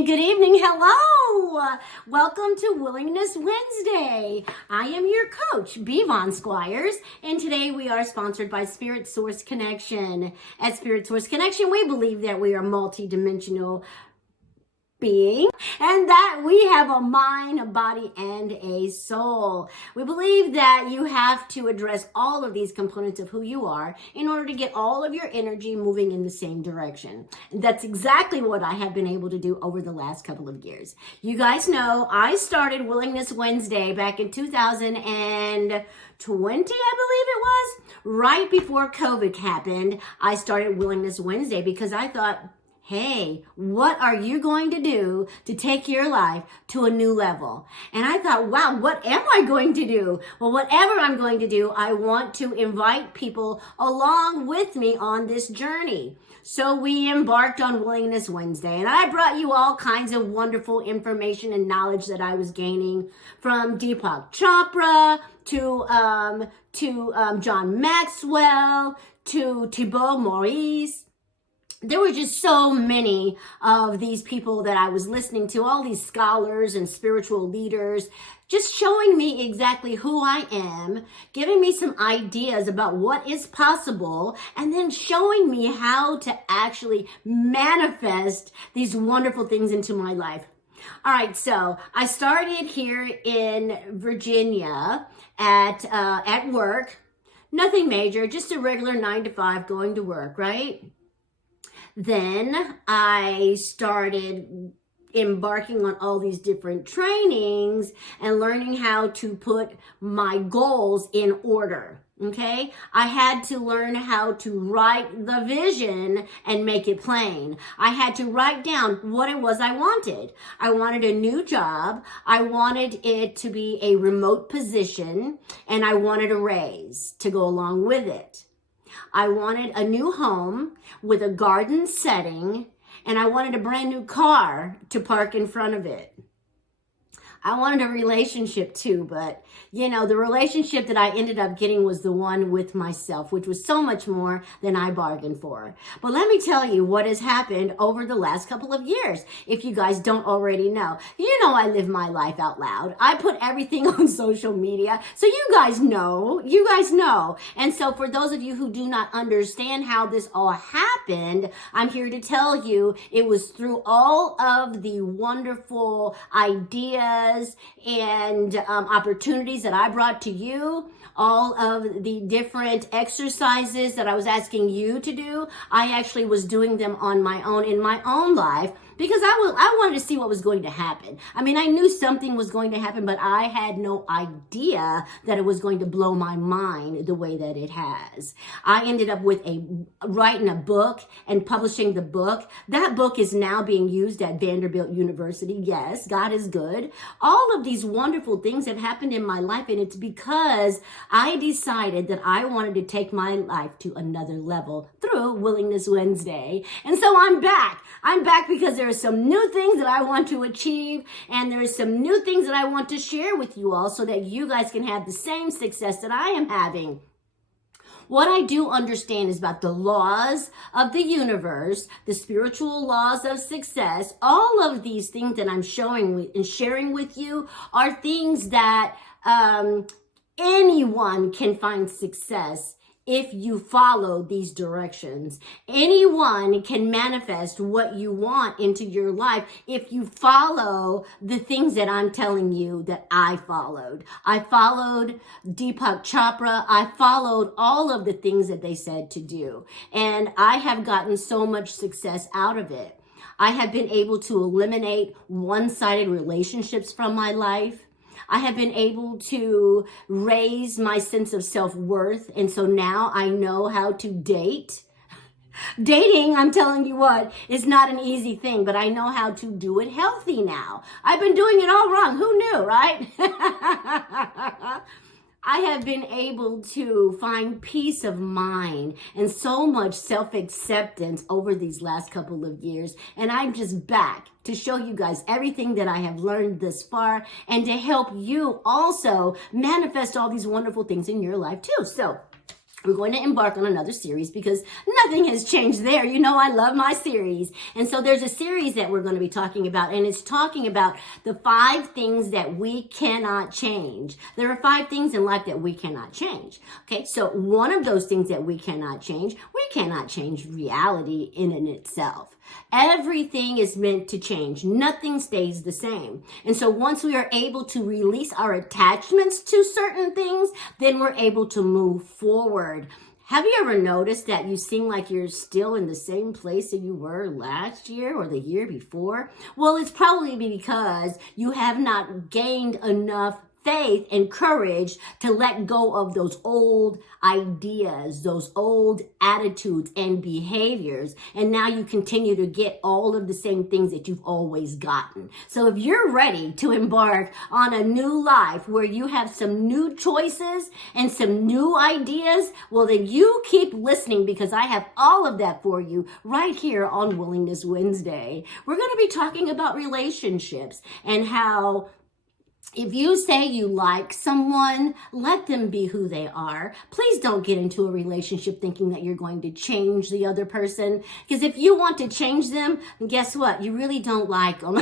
evening, good evening. Hello. Welcome to Willingness Wednesday. I am your coach, Bevon Squires, and today we are sponsored by Spirit Source Connection. At Spirit Source Connection, we believe that we are multidimensional being and that we have a mind, a body, and a soul. We believe that you have to address all of these components of who you are in order to get all of your energy moving in the same direction. And that's exactly what I have been able to do over the last couple of years. You guys know I started Willingness Wednesday back in 2020, I believe it was, right before COVID happened. I started Willingness Wednesday because I thought, hey, what are you going to do to take your life to a new level? And I thought, wow, what am I going to do? Well, whatever I'm going to do, I want to invite people along with me on this journey. So we embarked on Willingness Wednesday, and I brought you all kinds of wonderful information and knowledge that I was gaining from Deepak Chopra to John Maxwell to Thibaut Maurice. There were just so many of these people that I was listening to, all these scholars and spiritual leaders, just showing me exactly who I am, giving me some ideas about what is possible, and then showing me how to actually manifest these wonderful things into my life. All right, so I started here in Virginia at work. Nothing major, just a regular 9 to 5 going to work, right? Then I started embarking on all these different trainings and learning how to put my goals in order. Okay, I had to learn how to write the vision and make it plain. I had to write down what it was I wanted. I wanted a new job. I wanted it to be a remote position, and I wanted a raise to go along with it. I wanted a new home with a garden setting, and I wanted a brand new car to park in front of it. I wanted a relationship too, but the relationship that I ended up getting was the one with myself, which was so much more than I bargained for. But let me tell you what has happened over the last couple of years, if you guys don't already know. You know I live my life out loud. I put everything on social media, so you guys know. And so for those of you who do not understand how this all happened, I'm here to tell you it was through all of the wonderful ideas and opportunities that I brought to you, all of the different exercises that I was asking you to do. I actually was doing them on my own in my own life because I wanted to see what was going to happen. I mean, I knew something was going to happen, but I had no idea that it was going to blow my mind the way that it has. I ended up with writing a book and publishing the book. That book is now being used at Vanderbilt University. Yes, God is good. All of these wonderful things have happened in my life, and it's because I decided that I wanted to take my life to another level through Willingness Wednesday. And so I'm back. I'm back because there are some new things that I want to achieve, and there are some new things that I want to share with you all so that you guys can have the same success that I am having. What I do understand is about the laws of the universe, the spiritual laws of success. All of these things that I'm showing and sharing with you are things that anyone can find success if you follow these directions. Anyone can manifest what you want into your life if you follow the things that I'm telling you that I followed. I followed Deepak Chopra. I followed all of the things that they said to do. And I have gotten so much success out of it. I have been able to eliminate one-sided relationships from my life. I have been able to raise my sense of self-worth, and so now I know how to date. Dating, I'm telling you what, is not an easy thing, but I know how to do it healthy now. I've been doing it all wrong. Who knew, right? I have been able to find peace of mind and so much self-acceptance over these last couple of years. And I'm just back to show you guys everything that I have learned thus far and to help you also manifest all these wonderful things in your life too. So we're going to embark on another series because nothing has changed there. You know, I love my series. And so there's a series that we're going to be talking about, and it's talking about the 5 things that we cannot change. There are 5 things in life that we cannot change. Okay, so one of those things that we cannot change reality in and itself. Everything is meant to change. Nothing stays the same. And so once we are able to release our attachments to certain things, then we're able to move forward. Have you ever noticed that you seem like you're still in the same place that you were last year or the year before? Well, it's probably because you have not gained enough faith and courage to let go of those old ideas, those old attitudes and behaviors. And now you continue to get all of the same things that you've always gotten. So if you're ready to embark on a new life where you have some new choices and some new ideas, well, then you keep listening because I have all of that for you right here on Willingness Wednesday. We're going to be talking about relationships and how if you say you like someone, let them be who they are. Please don't get into a relationship thinking that you're going to change the other person. Because if you want to change them, guess what? You really don't like them.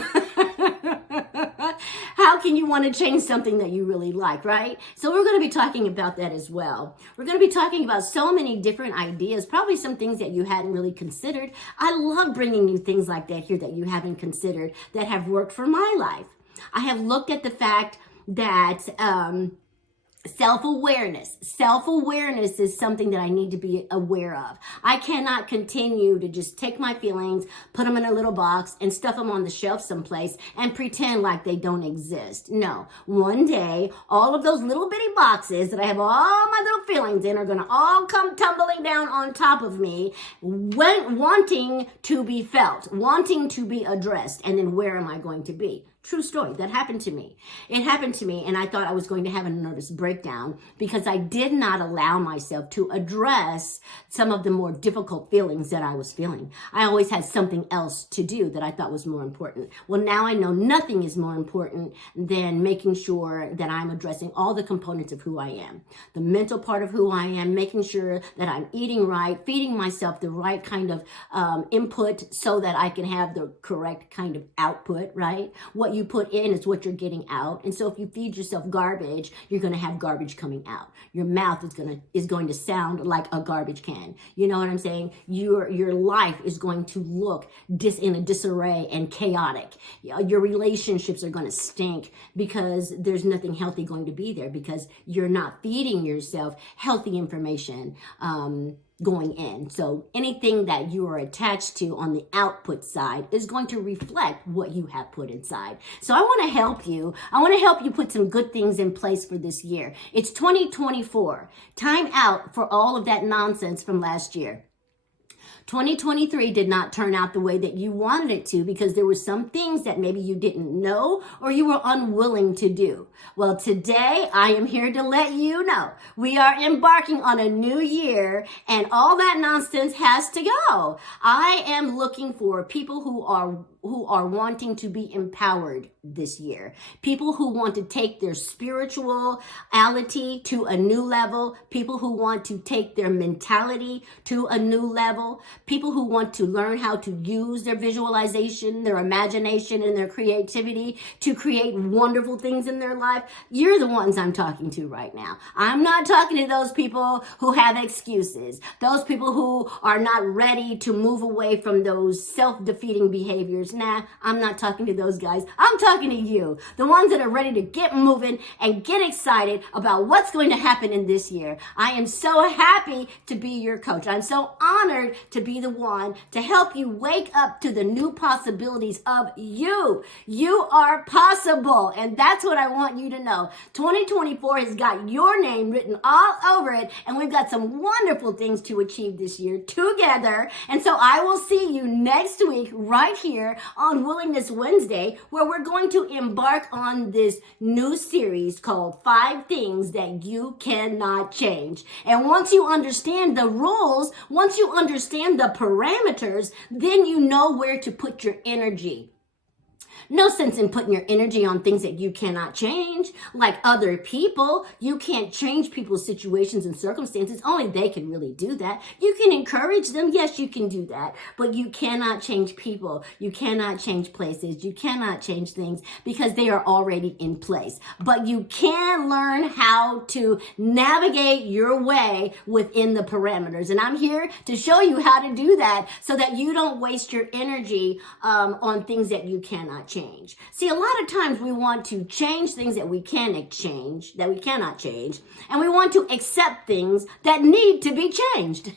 How can you want to change something that you really like, right? So we're going to be talking about that as well. We're going to be talking about so many different ideas, probably some things that you hadn't really considered. I love bringing you things like that here that you haven't considered that have worked for my life. I have looked at the fact that self-awareness is something that I need to be aware of. I cannot continue to just take my feelings, put them in a little box and stuff them on the shelf someplace and pretend like they don't exist. No, one day, all of those little bitty boxes that I have all my little feelings in are going to all come tumbling down on top of me, wanting to be felt, wanting to be addressed. And then where am I going to be? True story. That happened to me. It happened to me, and I thought I was going to have a nervous breakdown because I did not allow myself to address some of the more difficult feelings that I was feeling. I always had something else to do that I thought was more important. Well, now I know nothing is more important than making sure that I'm addressing all the components of who I am. The mental part of who I am, making sure that I'm eating right, feeding myself the right kind of input so that I can have the correct kind of output, right? What you put in is what you're getting out. And so if you feed yourself garbage, you're going to have garbage coming out. Your mouth is going to sound like a garbage can. You know what I'm saying? Your life is going to look in a disarray and chaotic. Your relationships are going to stink because there's nothing healthy going to be there because you're not feeding yourself healthy information going in. So anything that you are attached to on the output side is going to reflect what you have put inside. So I want to help you. I want to help you put some good things in place for this year. It's 2024. Time out for all of that nonsense from last year. 2023 did not turn out the way that you wanted it to because there were some things that maybe you didn't know or you were unwilling to do. Well, today I am here to let you know we are embarking on a new year and all that nonsense has to go. I am looking for people who are wanting to be empowered this year. People who want to take their spirituality to a new level. People who want to take their mentality to a new level. People who want to learn how to use their visualization, their imagination, and their creativity to create wonderful things in their life. You're the ones I'm talking to right now. I'm not talking to those people who have excuses. Those people who are not ready to move away from those self-defeating behaviors. Nah, I'm not talking to those guys. I'm talking to you, the ones that are ready to get moving and get excited about what's going to happen in this year. I am so happy to be your coach. I'm so honored to be the one to help you wake up to the new possibilities of you. You are possible, and that's what I want you to know. 2024 has got your name written all over it, and we've got some wonderful things to achieve this year together. And so I will see you next week right here on Willingness Wednesday, where we're going to embark on this new series called 5 Things That You Cannot Change. And once you understand the rules, once you understand the parameters, then you know where to put your energy. No sense in putting your energy on things that you cannot change, like other people. You can't change people's situations and circumstances. Only they can really do that. You can encourage them. Yes, you can do that. But you cannot change people. You cannot change places. You cannot change things because they are already in place. But you can learn how to navigate your way within the parameters. And I'm here to show you how to do that so that you don't waste your energy on things that you cannot change. See, a lot of times we want to change things that we cannot change, and we want to accept things that need to be changed.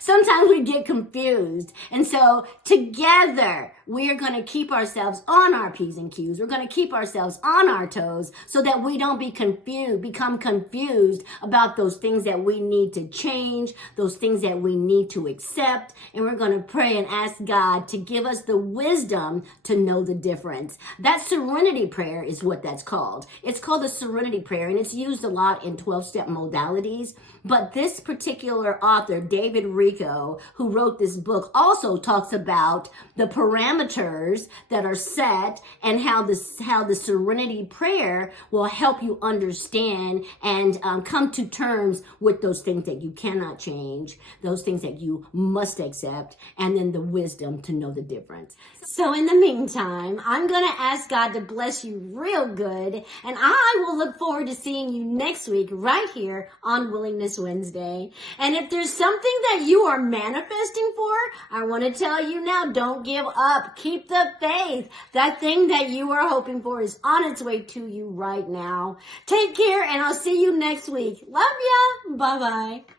Sometimes we get confused. And so together, we are going to keep ourselves on our P's and Q's. We're going to keep ourselves on our toes so that we don't become confused about those things that we need to change, those things that we need to accept. And we're going to pray and ask God to give us the wisdom to know the difference. That serenity prayer is what that's called. It's called the serenity prayer, and it's used a lot in 12-step modalities. But this particular author, David Rico, who wrote this book, also talks about the parameters that are set and how the serenity prayer will help you understand and come to terms with those things that you cannot change, those things that you must accept, and then the wisdom to know the difference. So in the meantime, I'm going to ask God to bless you real good, and I will look forward to seeing you next week right here on Willingness Wednesday. And if there's something that you are manifesting for, I want to tell you now, don't give up. Keep the faith. That thing that you are hoping for is on its way to you right now. Take care, and I'll see you next week. Love ya. Bye-bye.